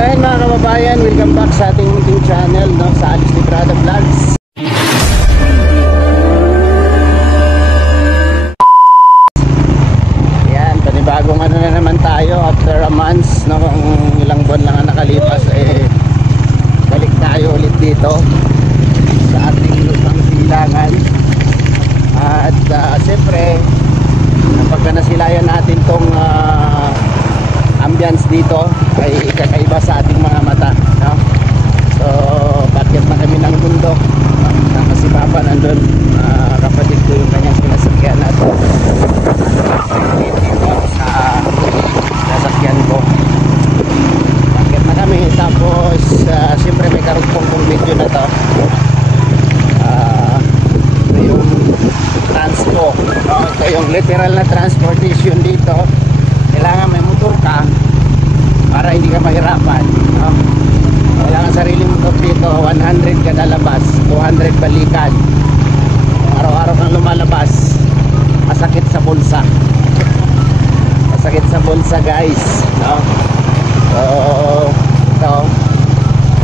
So ayun mga kababayan, welcome back sa ating munting channel, no, sa Alex Librada Vlogs. Yan, panibagong ano na naman tayo after a month, no, ilang buwan lang ang nakalipas, balik tayo ulit dito sa ating lupang silangan. At siyempre kapag nasilayan natin tong ambience dito ay kakaiba sa ating mga mata, no? So bakit na kami ng bundok, sama si Papa nandun, kapatid ko yung kanyang sinasakyan at dito sa sasakyan ko. Bakit na kami, tapos siyempre may karugtong kong video na to. Yung transpo, no? Ito yung literal na transportation dito. Kailangan may motor ka para hindi ka mahirapan, no? Kailangan sarili motor dito. 100 kada labas, 200 balikan. Araw-araw kang lumalabas, masakit sa bulsa. Masakit sa bulsa, guys, no? So ito,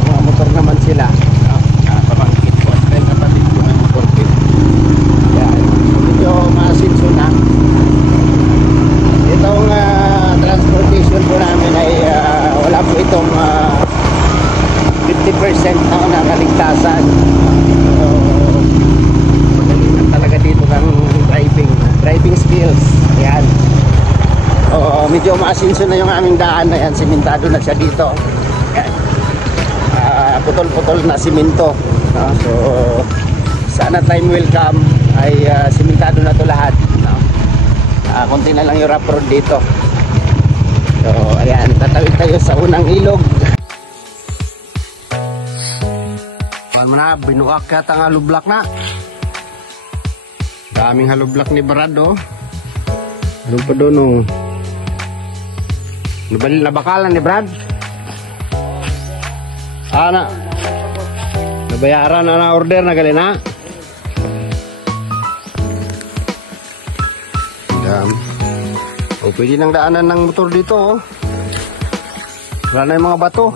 mga motor naman sila, no? Pamangkit ko at kapatid ko may motor din. Yan, medyo masinso na. Itong transportation po namin ay wala po itong 50% na nakaligtasan. So magaling talaga dito ng driving skills. Yan. Medyo maasinso na yung aming daan na yan. Simentado na siya dito. Yan. Putol-putol na simento, no? So sana time will come ay simentado na to lahat, no? Konti na lang yung rough road dito. So ayan, tatawid tayo sa unang ilog. Ano na, binuak yata ang halublak na. Daming halublak ni Barado. Ano pa doon, oh? Nabakalan ni Brad? Na nabayaran na order na gali na. O pwede nang daanan ng motor dito, oh. Wala na yung mga bato.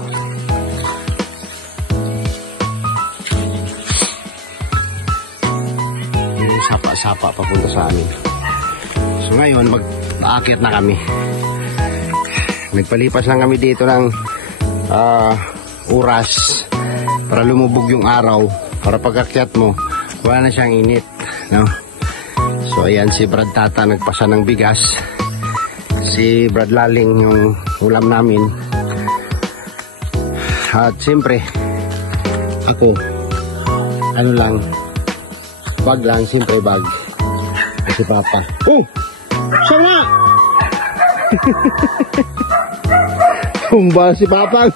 Yung sapa-sapa papunta sa amin. So ngayon mag-aakit na kami. Nagpalipas lang kami dito ng oras para lumubog yung araw, para pag-akyat mo wala na siyang init, no? So ayan, si Brad Tata nagpasa ng bigas, si Brad Laling yung ulam namin, at siyempre ako ano lang, bag lang, siyempre bag, at si Papa. Siya na! Tumba si Papa.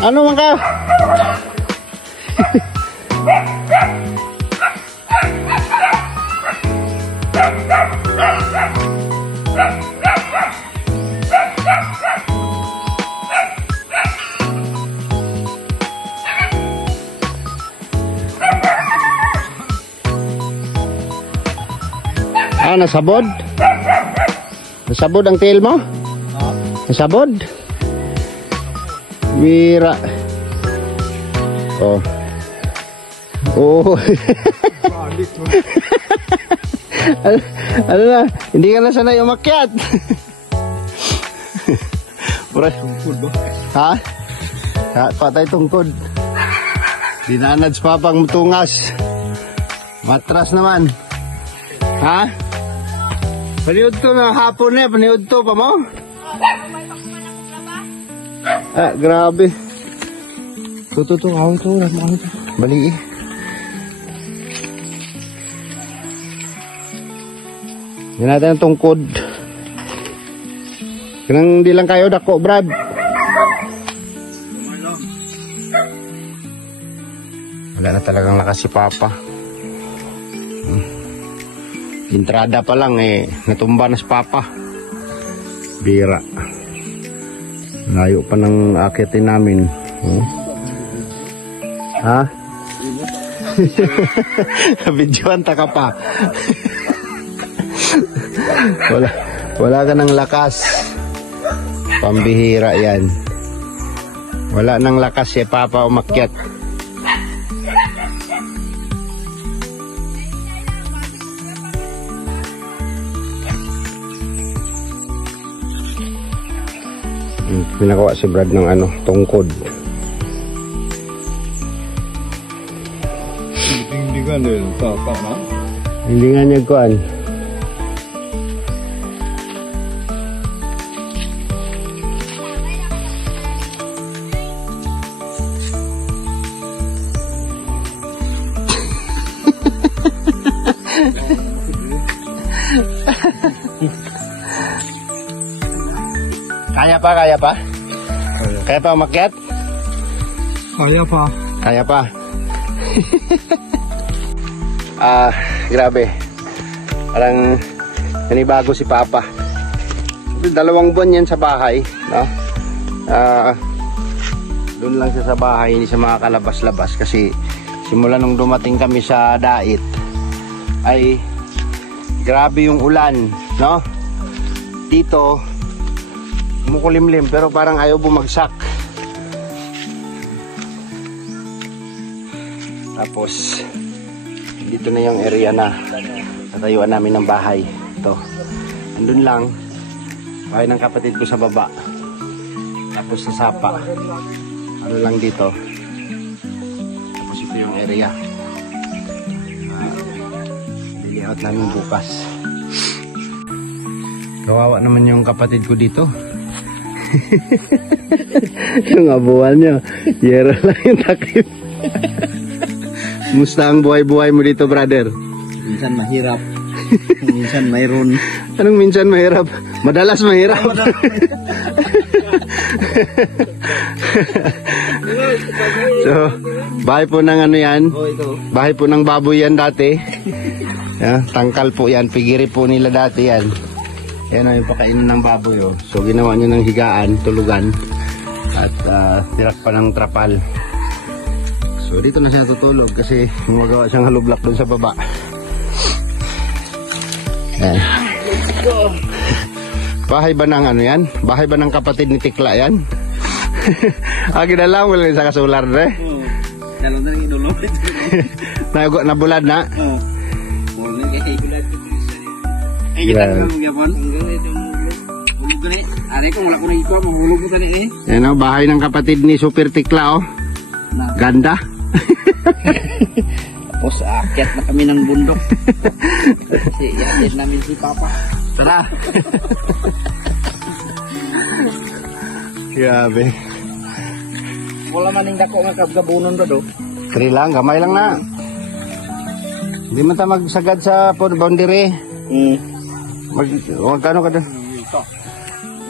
Ano man ka? Nasabod? Nasabod ang tail mo? Nasabod? Wira. Oh. Ano na? Hindi ka na sanay umakyat. Ha? Patay tungkod. Dinanad sa Papang mutungas. Matras naman. Ha? Paniud to na hapon eh. Paniud to pa mo? Grabe. Ito. Bali eh. Yan natin ang tungkod. Kanang di lang kayo dako, Brad. Wala na talagang lakas si Papa. Entrada pa lang natumba na si Papa. Bira. Layo pa ng akitin namin. Ha? Videoan ta ka pa. Wala ka ng lakas. Pambihira yan. Wala nang lakas si Papa umakyat. Pinagawa si Brad ng ano, tungkod. Hindi ka nil, tapa na? Hindi nga niya kuan. Kaya pa, kaya pa? Kaya pa umakyat? Kaya pa. Kaya pa. Grabe. Parang nanibago si Papa. 2 buwan yan sa bahay, no? Doon lang siya sa bahay, hindi siya makakalabas-labas kasi simula nung dumating kami sa Dait ay grabe yung ulan, no? Dito kumukulimlim pero parang ayaw bumagsak. Tapos dito na yung area na natayuan namin ng bahay. Ito, andun lang bahay ng kapatid ko sa baba. Tapos sa sapa ano lang dito. Tapos ito yung area. Lilihat namin bukas. Kawawa naman yung kapatid ko dito. Yung abuhan niya, yero lang yung takip. Musta ang buhay-buhay mo dito, brother? Minsan mahirap. Minsan mayroon. Anong minsan mahirap? Madalas mahirap. So, bahay po ng ano yan? Oh, ito. Bahay po ng baboy yan dati. Tangkal po yan. Pigiri po nila dati yan. Yan o, yung pakainin ng baboy o. So ginawa nyo ng higaan, tulugan. At tirak pa ng trapal. So dito na siya tutulog kasi gumagawa siyang halublak doon sa baba. Yan. Bahay ba ng ano yan? Bahay ba ng kapatid ni Tikla yan? Ginalaw mo lang sa kasular na eh. Oo. Dalang na rin idulog. Nabulad na? Oo. Mula kay bulad. Ay, kita naman gapon. Bulog ka rin. Aray ko, wala ko na ito. Bulog ka rin eh. Yan o, bahay ng kapatid ni Super Tikla o. Ganda. Tapos aakyat na kami ng bundok. Kasi iatid namin si Papa. Tara. Grabe. Wala man yung dako nga kabgabunon ba do? 3 lang, gamay lang na. Hindi man ta magsagad sa boundary. Huwag kano ka doon. Ito.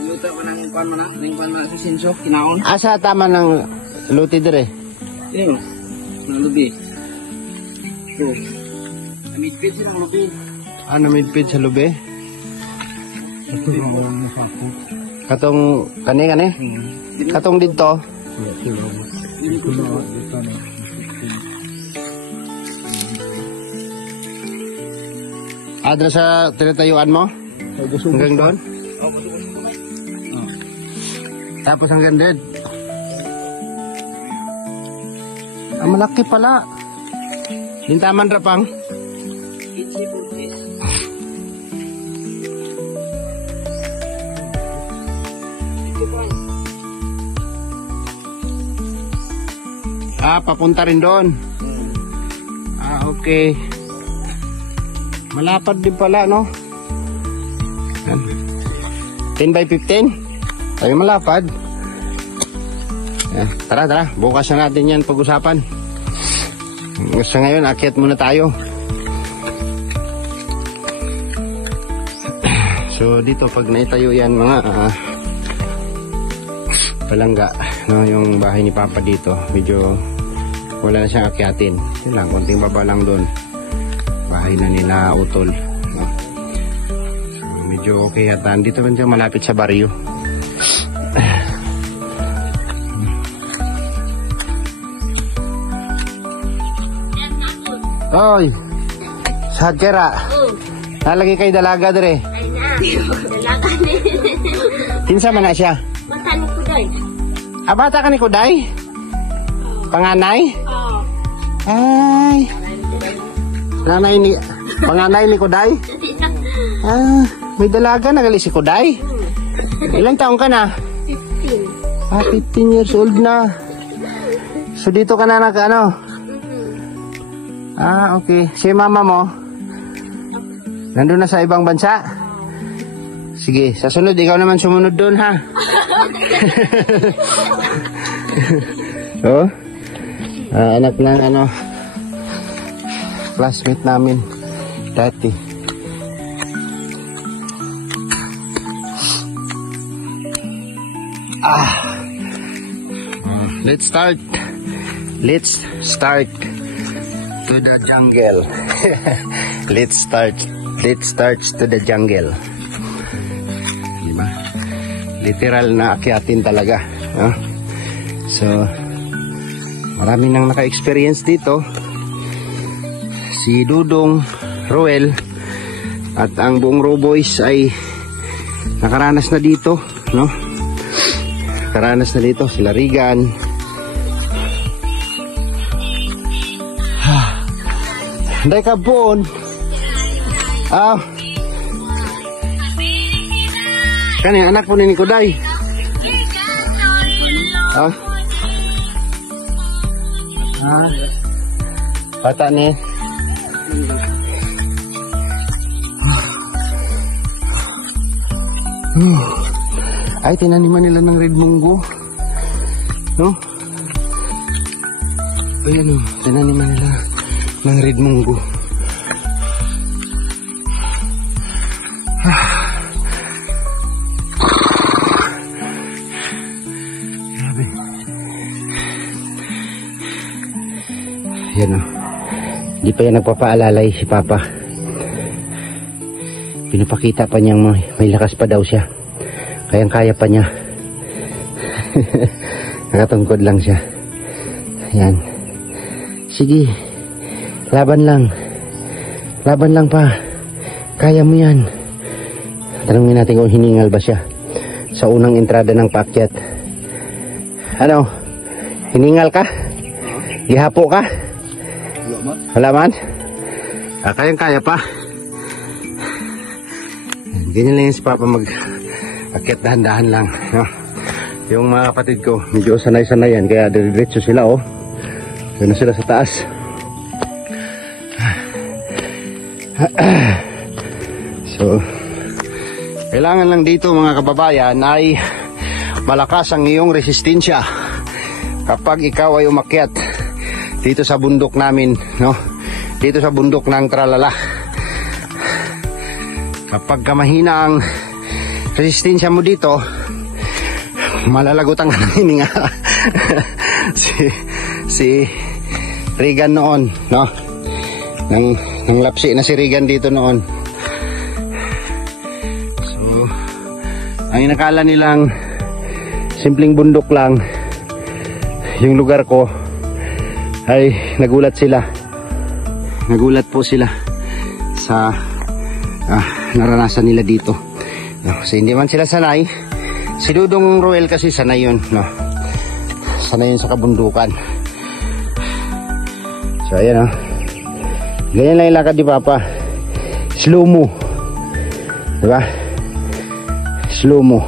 Luto ko ng pan mo na. Ng pan mo na susinso. Kinaon. Asa tama ng luti dire? Ini mo. Ng lubi. Ito. Namidpid siya ng lubi. Ano midpid sa lubi? Katong kani. Katong dito. Adra sa tinatayuan mo? Hanggang doon? Tapos hanggang doon? Malaki pala. Hintaman rapang? Papunta rin doon. Okay. Malapad din pala, no? 10 by 15? Tayo malapad. Tara. Bukas na natin yan pag-usapan. Sa ngayon, akyat muna tayo. So, dito pag naitayo yan, mga palangga, no? Yung bahay ni Papa dito, medyo wala na siyang akyatin. Yun lang, konting baba lang doon. Bahay na nila utol, no? So, medyo okay at dito man siya malapit sa baryo. Oy, sagkera. Nalagi kay dalaga dire. Ay na, dalaga ni. Kinsa man na siya? Mata ni Kuday. Ah, bata ka ni Kuday? Panganay? Oo. Ay. Nanay ni... Panganay ni Kuday? Ah, may dalaga na gali si Kuday? Ilang taong ka na? 15. Ah, 15 years old na. So dito ka na ano? Ah, okay. Si mama mo? Nandun na sa ibang bansa? Sige, sa sunod, ikaw naman sumunod doon, ha? Oh? Anak ng ano, classmate namin dati. Let's start to the jungle. Let's start to the jungle. Diba? Literal na akyatin talaga, no? So marami nang naka-experience dito. Si Dudong, Roel, at ang buong Roboys ay nakaranas na dito, no? Nakaranas na dito, sila Regan. Day ka po. Ah. Kani anak po ni Kuday. Ah. Ah. Bata ni. Ay, tinaniman nila ng red munggo. No? Ayan o, tinaniman nila ng red munggo. Grabe. Yan o. Hindi pa yan nagpapaalalay si Papa. Pinapakita pa niyang may lakas pa daw siya. Kayang-kaya pa niya. Nakatungkod lang siya. Yan. Sige. Laban lang. Laban lang pa. Kaya mo yan. Tanungin natin kung hiningal ba siya sa unang entrada ng paakyat. Ano? Hiningal ka? Gihapo ka? Wala man? Kayang-kaya pa. Ganyan lang si Papa mag-akyat dahan-dahan lang, no? Yung mga kapatid ko medyo sanay-sanay yan, kaya diretso sila, oh. Doon na sila sa taas. So kailangan lang dito, mga kababayan, ay malakas ang iyong resistensya kapag ikaw ay umakyat dito sa bundok namin, no? Dito sa bundok ng Tralala. Kapag mahina ang resistensya mo dito, malalagutan ka ng hininga. si Regan noon, no? Nang lapsi na si Regan dito noon. So ang inakala nilang simpleng bundok lang yung lugar ko, ay nagulat sila. Nagulat po sila sa naranasan nila dito, no? Kasi hindi man sila sanay. Si Dudong Roel kasi sanay yun, no? Sanay yun sa kabundukan. So ayan, oh. Ganyan lang yung lakad ni Papa. Slow mo, diba? Slow mo.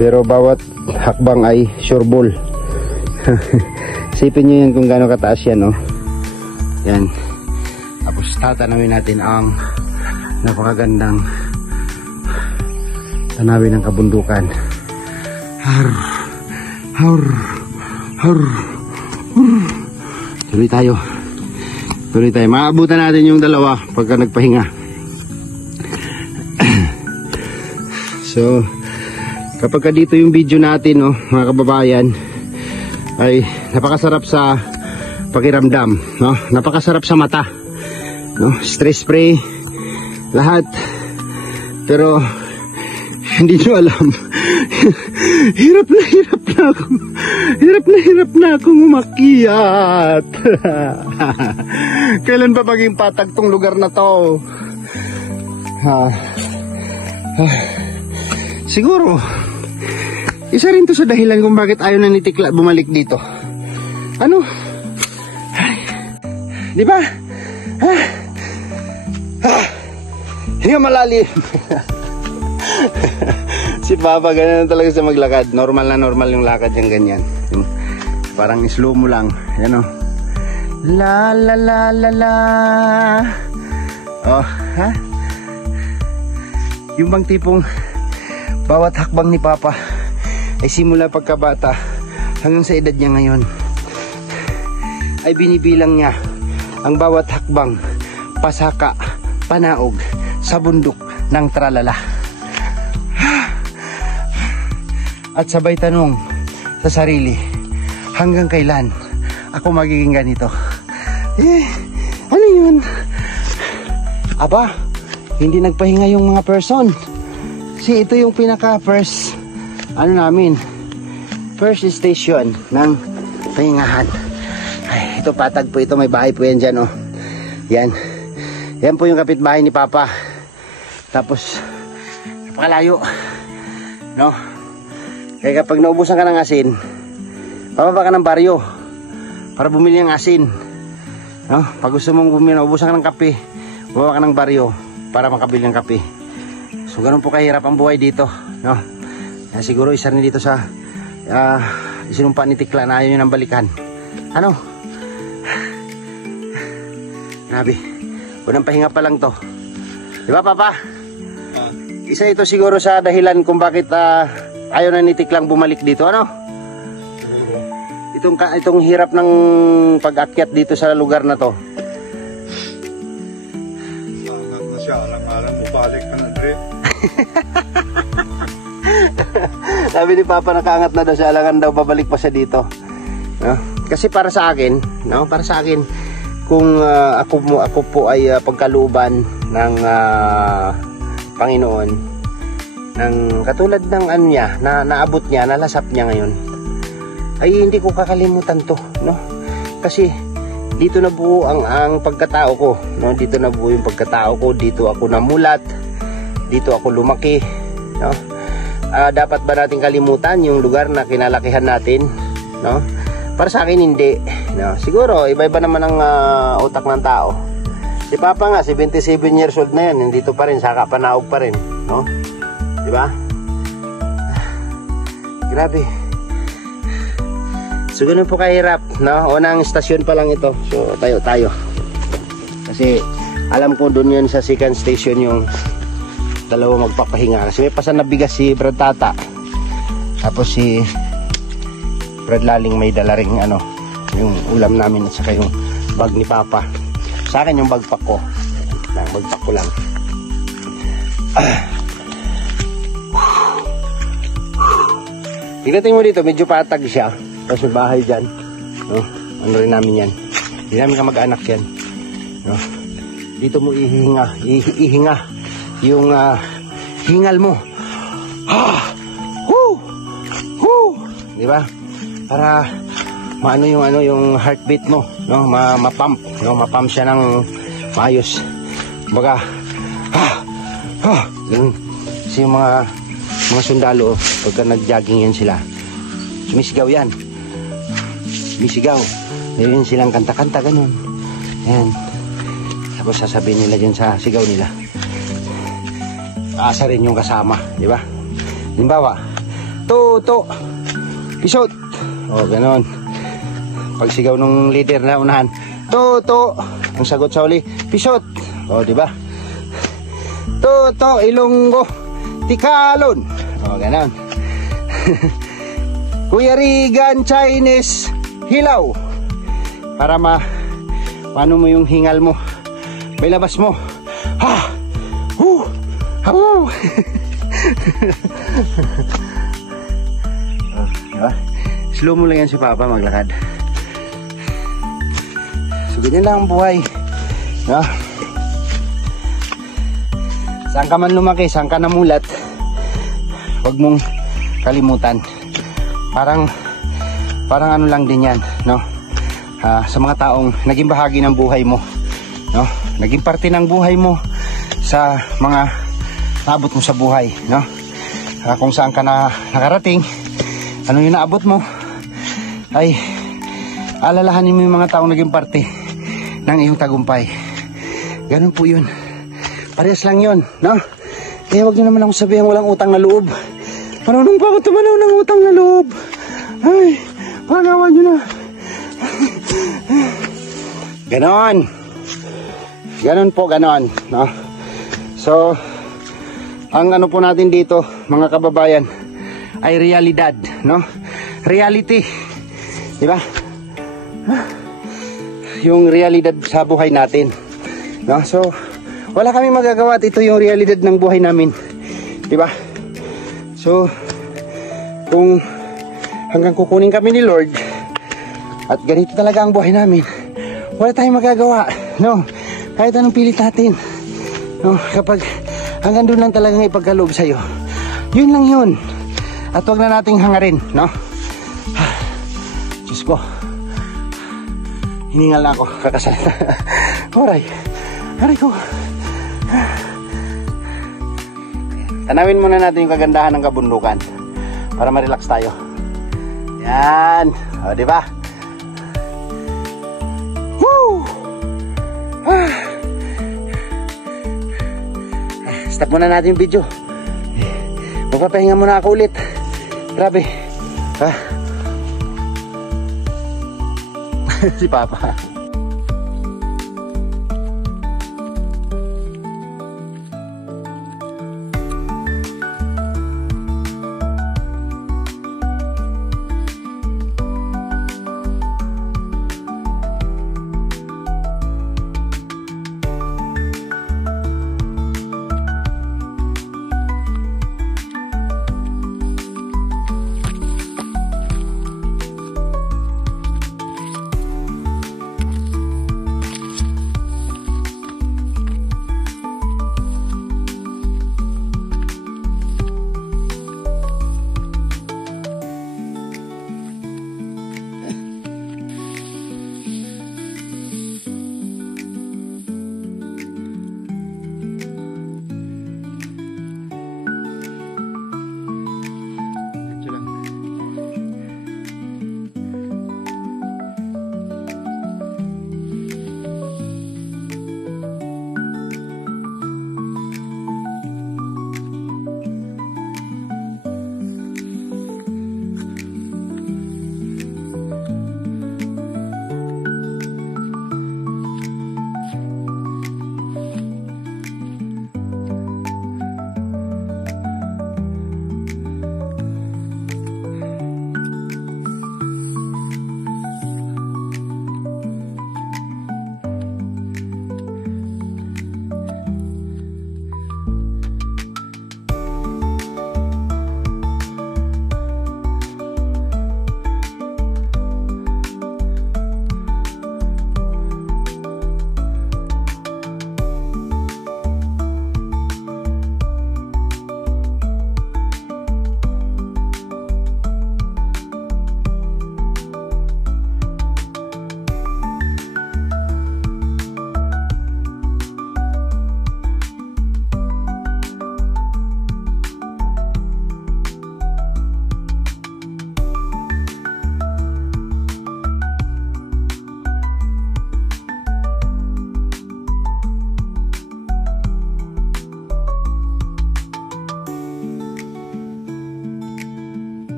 Pero bawat hakbang ay sure ball. Isipin nyo yan kung gaano kataas yan, no? Yan. Tapos tatanawin natin ang napakagandang tanawin ng kabundukan. Har, har, har, har. Tuloy tayo. Tuloy tayo. Maabutan natin yung dalawa pagka nagpahinga. So kapag dito yung video natin, no, mga kababayan, ay napakasarap sa pakiramdam, no? Napakasarap sa mata, no? Stress free lahat. Pero hindi nyo alam, hirap na ako. Hirap na akong umakyat. Kailan ba maging patag tong lugar na to? Siguro, isa rin to sa dahilan kung bakit ayaw na ni Tikla bumalik dito. Ano? Ay, di ba? Hinga malalim. Si Papa, ganyan talaga sa maglakad. Normal na normal yung lakad yung ganyan. Yung parang slow mo lang. Yan o. La la la la la. Oh, ha? Yung bang tipong bawat hakbang ni Papa ay simula pagkabata hanggang sa edad niya ngayon ay binibilang niya ang bawat hakbang, pasaka, panaog sa bundok ng tralala. At sabay tanong sa sarili, hanggang kailan ako magiging ganito? Ano yun? Aba, hindi nagpahinga yung mga person. Si ito yung pinaka first first station ng pahingahan. Ay, ito patag po ito, may bahay po yan dyan, oh. Yan po yung kapitbahay ni Papa. Tapos napakalayo, no? Kaya kapag naubusan ka ng asin, pababa ka ng baryo para bumili ng asin, no? Pag gusto mong naubusan ka ng kape, bumaba ka ng baryo para makabili ng kape. So ganun po kahirap ang buhay dito, no? Siguro isa rin dito sa isinumpa ni Tikla na ayaw nyo nang balikan. Ano? Grabe, unang pahinga pa lang to, di ba, Papa? Isa ito siguro sa dahilan kung bakit ayaw na ni Tiklang bumalik dito, ano? Itong hirap ng pag-akyat dito sa lugar na to. Sangat na siya, alang-alang mo balik ka na, Dre. Sabi ni Papa, nakaangat na daw siya, alangan daw babalik pa siya dito, no? Kasi para sa akin, no? Para sa akin, kung ako po ay pagkalooban ng Panginoon, ng katulad ng ano niya, na naabot niya, nalasap niya ngayon, ay hindi ko kakalimutan to, no? Kasi dito nabuo ang pagkatao ko, no? Dito nabuo yung pagkatao ko, dito ako namulat, dito ako lumaki, no? Dapat ba natin kalimutan yung lugar na kinalakihan natin, no? Para sa akin hindi, no? Siguro iba-iba naman ang utak ng tao. Si Papa nga 77 years old na yan, nandito pa rin, saka panaog pa rin, no? Di ba? Grabe. So ganun po kahirap, no? Unang istasyon pa lang ito. So tayo. Kasi alam ko doon yun sa second station yung dalawa magpapahinga. Kasi may pasan na bigas si Brad Tata. Tapos si Brad Laling may dala ring yung ulam namin at saka yung bag ni Papa. Sa akin yung bagpak ko. Bagpak ko lang. Tignan mo dito, medyo patag siya. Tapos may bahay dyan, no? Ano rin namin yan. Hindi namin kamag-anak yan, no? Dito mo ihinga yung hingal mo. Di ba? Para maano yung heartbeat mo, no? Mapump, no? Mapump siya ng maayos. Baga ganun. Kasi yung mga sundalo, pagka nag-jogging yan sila, sumisigaw yan. Sumisigaw. Mayroon silang kanta-kanta, ganun. Yan. Tapos sasabihin nila dyan sa sigaw nila. Asa rin yung kasama, di ba? Halimbawa, to, pisot. O, ganun. Pag sigaw nung leader na unahan, to, ang sagot sa uli, pisot. O, di ba? To, Ilonggo, Tikalon. O, ganun. Kuya Regan, Chinese, hilaw. Para paano mo yung hingal mo, may labas mo. Diba? Slow mo lang yan si Papa maglakad. So ganyan lang ang buhay, no? Saan ka man lumaki, saan ka namulat, huwag mong kalimutan. Parang ano lang din yan, no? Sa mga taong naging bahagi ng buhay mo, no? Naging parte ng buhay mo sa mga naabot mo sa buhay, no? Kung saan ka na nakarating, ano yung naabot mo, ay alalahanin mo yung mga taong naging parte ng iyong tagumpay. Ganun po yun. Parehas lang yun, no? Kaya wag nyo naman ako sabihin walang utang na loob. Marunong pa ako tumanaw ng utang na loob. Ay, pagawa nyo na. Ganon. Ganon po, ganon, no? So, ang ano po natin dito, mga kababayan, ay realidad, no? Reality. Diba? Yung realidad sa buhay natin, no? So, wala kami magagawa at ito yung realidad ng buhay namin. Diba? So, kung hanggang kukunin kami ni Lord at ganito talaga ang buhay namin, wala tayong magagawa, no? Kahit anong pilit natin, no? Kapag hanggang doon lang talagang ipagkaloob sa'yo, yun lang yun. At wag na nating hangarin, no? Diyos ko, hiningal na ako, kakasalita. Aray, aray ko. Tanawin muna natin yung kagandahan ng kabundukan para ma-relax tayo. Yan, o diba? Woo! Stop muna natin yung video. Magpapahinga muna ako ulit. Grabe. Si Papa.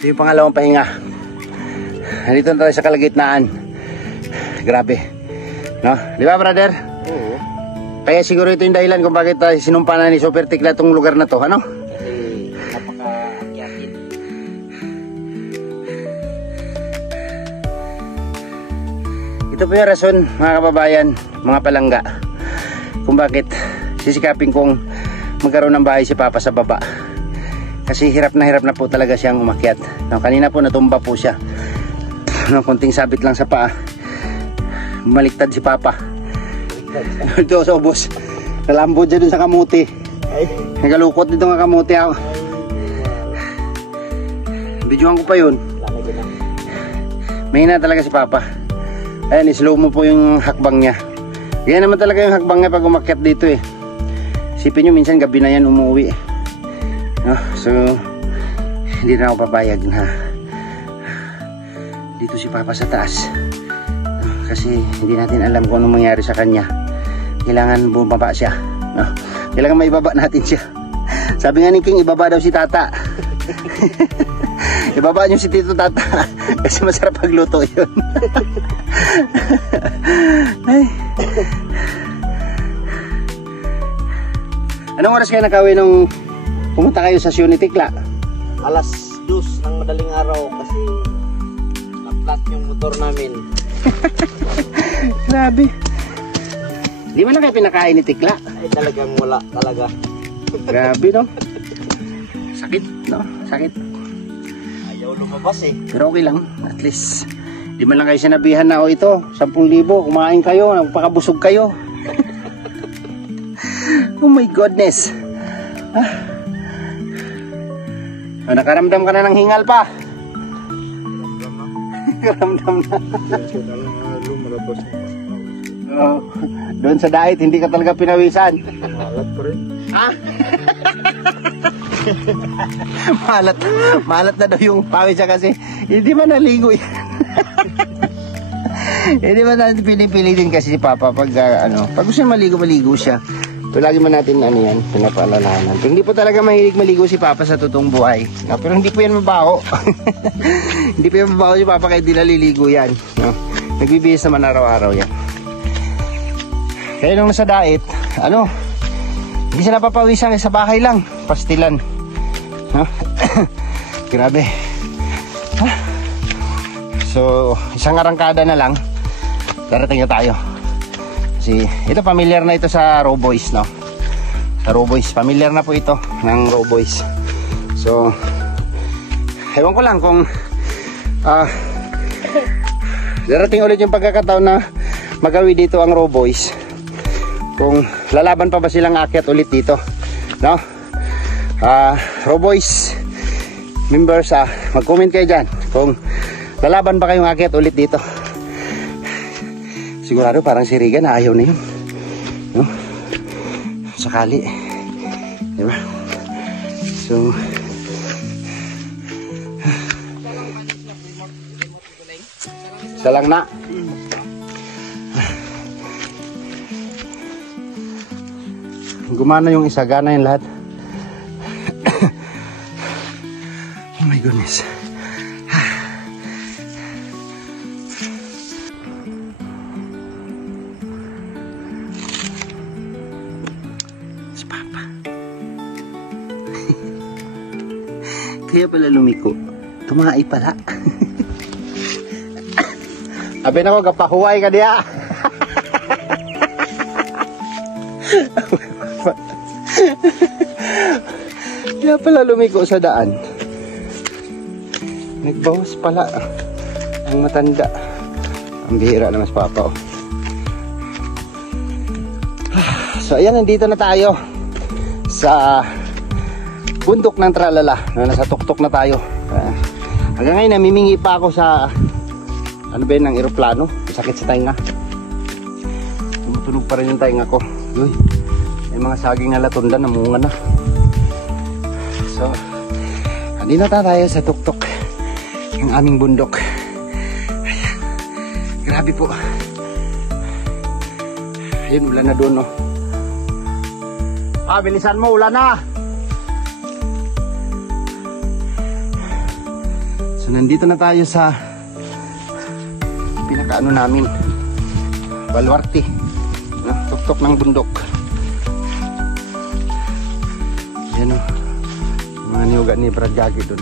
Ito yung pangalawang pahinga. Nandito na tayo sa kalagitnaan. Grabe, no? Di ba, brother? Oo. Kaya siguro ito yung dahilan kung bakit sinumpanan ni Super Tikla itong lugar na to, ano? Kasi napaka-akyatin. Ito po yung rason, mga kababayan, mga palangga, kung bakit sisikapin kong magkaroon ng bahay si Papa sa baba. Kasi hirap na po talaga siyang umakyat. No, kanina po natumba po siya. No, konting sabit lang sa paa. Bumaliktad si Papa. Ito sa ubos. Nalambod siya dun sa kamuti. Nagalukot dito nga kamuti ako. Videoan ko pa yun. Mahina talaga si Papa. Ayan, slow mo po yung hakbang niya. Yan naman talaga yung hakbang niya pag umakyat dito eh. Isipin nyo, minsan gabi na yan umuwi. No? So, hindi na ako papayag na dito si Papa sa taas. No? Kasi hindi natin alam kung anong mangyari sa kanya. Kailangan bumaba siya. No? Kailangan maibaba natin siya. Sabi nga ni King, ibaba daw si Tata. Ibaba nyo si Tito Tata. Kasi masarap pagluto yun. Ay. Anong oras kayo nakawin nung pumunta kayo sa Sunitikla? Alas 2 ng madaling araw kasi na-flat yung motor namin. Grabe. Di ba na kayo pinakain ni Tikla? Ay talagang wala talaga. Grabe no? Sakit no? Sakit. Ayaw lumabas eh. Pero okay lang. At least di man lang kayo sinabihan na o ito 10,000 kumain kayo, nagpakabusog kayo. Oh my goodness. Nakaramdam ka na ng hingal pa. Nakaramdam na. Doon sa diet, hindi ka talaga pinawisan. Malat pa rin. Malat na daw yung pawis siya kasi hindi man naligo yan. Hindi man natin pinipilitin kasi si Papa pag pag gusto niya maligo siya. Pero lagi man natin yan, pinapaalalahanan. Pero hindi po talaga mahilig maligo si Papa sa totoong buhay. No? Pero hindi po yan mabaho. Hindi po yan mabaho si Papa kahit di naliligo yan. No? Nagbibihis naman araw-araw yan. Kaya nung nasa diet, hindi siya napapawisan sa bahay lang. Pastilan. No? Grabe. So, isang arangkada na lang. Darating na tayo. Kasi ito familiar na ito sa Raw Boys, no? Sa Raw Boys, familiar na po ito ng Raw Boys. So, ewan ko lang kung darating ulit yung pagkakataon na magawi dito ang Raw Boys. Kung lalaban pa ba silang akyat ulit dito, no? Raw Boys members, mag-comment kayo dyan kung lalaban pa kayong akyat ulit dito. Sigurado parang si Regan na ayaw na yun, no? Sakali, diba? So isa lang na. Gumana yung isa, gana yung lahat. Oh my goodness. Kaya pala lumiko. Tumahay pala. Abi na ko, kapahuway ka diya. Kaya pala lumiko sa daan. Nagbawas pala ang matanda. Ang bihira na mas Papa. So ayan, nandito na tayo sa bundok ng Tralala. Nasa tuktok na tayo. Hanggang ngayon namimingi pa ako sa ng eroplano. Sakit sa tainga. Tumutunog pa rin yung tainga ko. Uy, may mga saging na latunda, namunga na. So andito na tayo sa tuktok ng aming bundok. Ayan. Grabe po. Ayun, ulan na doon, no? Bilisan mo, ulan na! Nandito na tayo sa pinakaano namin, baluarte, no? Tuktok ng bundok. Yan o, mga niyuga ni Brad Gagi doon.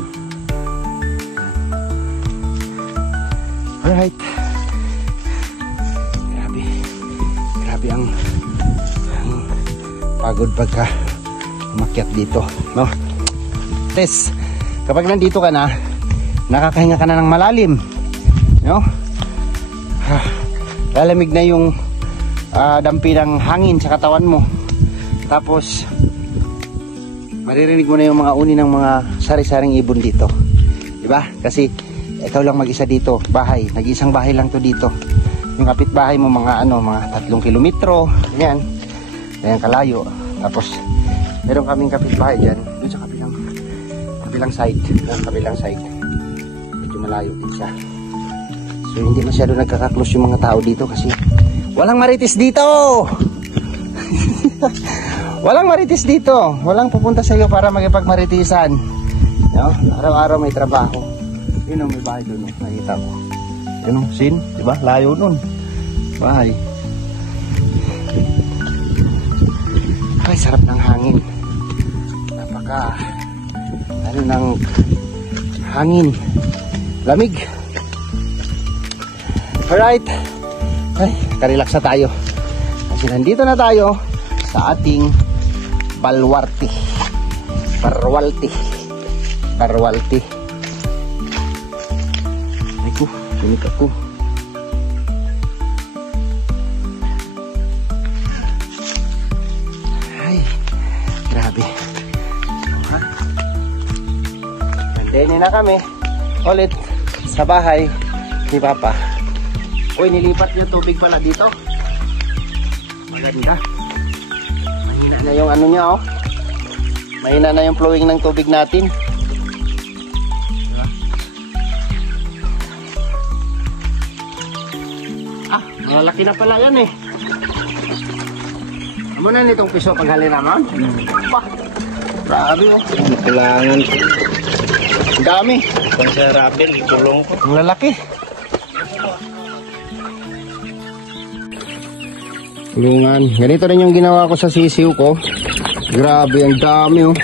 Alright, nakakapagod pagka umakyat dito, no? Tess, kapag nandito ka na, nakakahinga ka na ng malalim, no? Lalamig na yung dampi ng hangin sa katawan mo. Tapos maririnig mo na yung mga uni ng mga sari-saring ibon dito, diba? Kasi ikaw lang mag-isa dito, bahay, nag-iisang bahay lang to dito. Yung kapitbahay mo mga mga 3 kilometro, ganyan kalayo. Tapos meron kaming kapitbahay dyan, dun sa kabilang side, medyo malayo din siya. So hindi masyado nagkaka-close yung mga tao dito kasi walang marites dito. Walang marites dito. Walang pupunta sa iyo para magipagmaritisan. No? Araw-araw may trabaho. Yun ang may bahay doon. Nakita ko. Yun ang sin. Diba? Layo nun. Bahay. Ay, sarap ng hangin. Napaka ng hangin. Lamig. Alright. Ay, karelax na tayo. Kasi nandito na tayo sa ating Parwalti. Ay ko, tinik ako. Ay, grabe. Nandini na kami ulit sa bahay ni Papa. Uy, nilipat niya tubig pala dito. Maganda. Mahina na yung ano niya, oh. Mahina na yung flowing ng tubig natin. Diba? Ah, malaki na pala yan eh. Ano na nitong piso paghali naman? Bah, grabe oh. Kailangan Ang dami. kung sa rabel, ikulong ko. Ang lalaki. Tulungan. Ganito rin yung ginawa ko sa sisiw ko. Grabe, ang dami oh.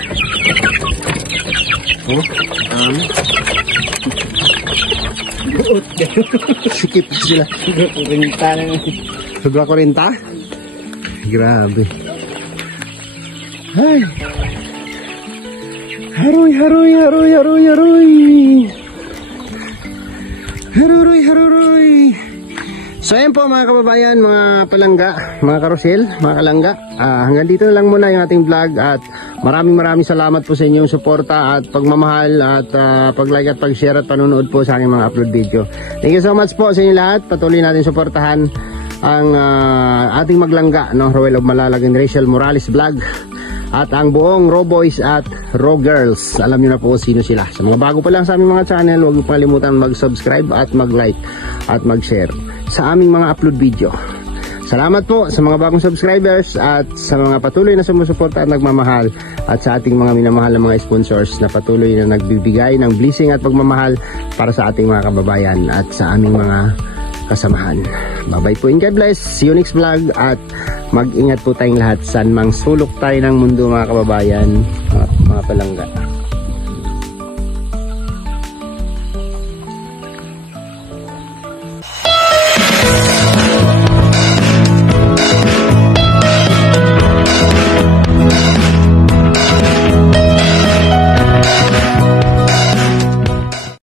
Oh, dami. Sikip sila. Kurinta na. Sobra 40? Grabe. Ay. Haroy. So ayun po mga kababayan, mga palangga, mga karusel, mga kalangga. Hanggang dito na lang muna yung ating vlog at maraming salamat po sa inyong suporta at pagmamahal at pag-like at pag-share at panonood po sa aking mga upload video. Thank you so much po sa inyo lahat. Patuloy natin suportahan ang ating maglangga, no? Roel of Malalag and Rachel Morales Vlog at ang buong Raw Boys at Raw Girls. Alam niyo na po sino sila. Sa mga bago pa lang sa aming mga channel, huwag niyo kalimutan mag-subscribe at mag-like at mag-share sa aming mga upload video. Salamat po sa mga bagong subscribers at sa mga patuloy na sumusuporta at nagmamahal at sa ating mga minamahal na mga sponsors na patuloy na nagbibigay ng blessing at pagmamahal para sa ating mga kababayan at sa aming mga kasamahan. Bye-bye po and God bless. See you next vlog at mag-ingat po tayong lahat saan mang sulok tayo ng mundo mga kababayan, mga palangga.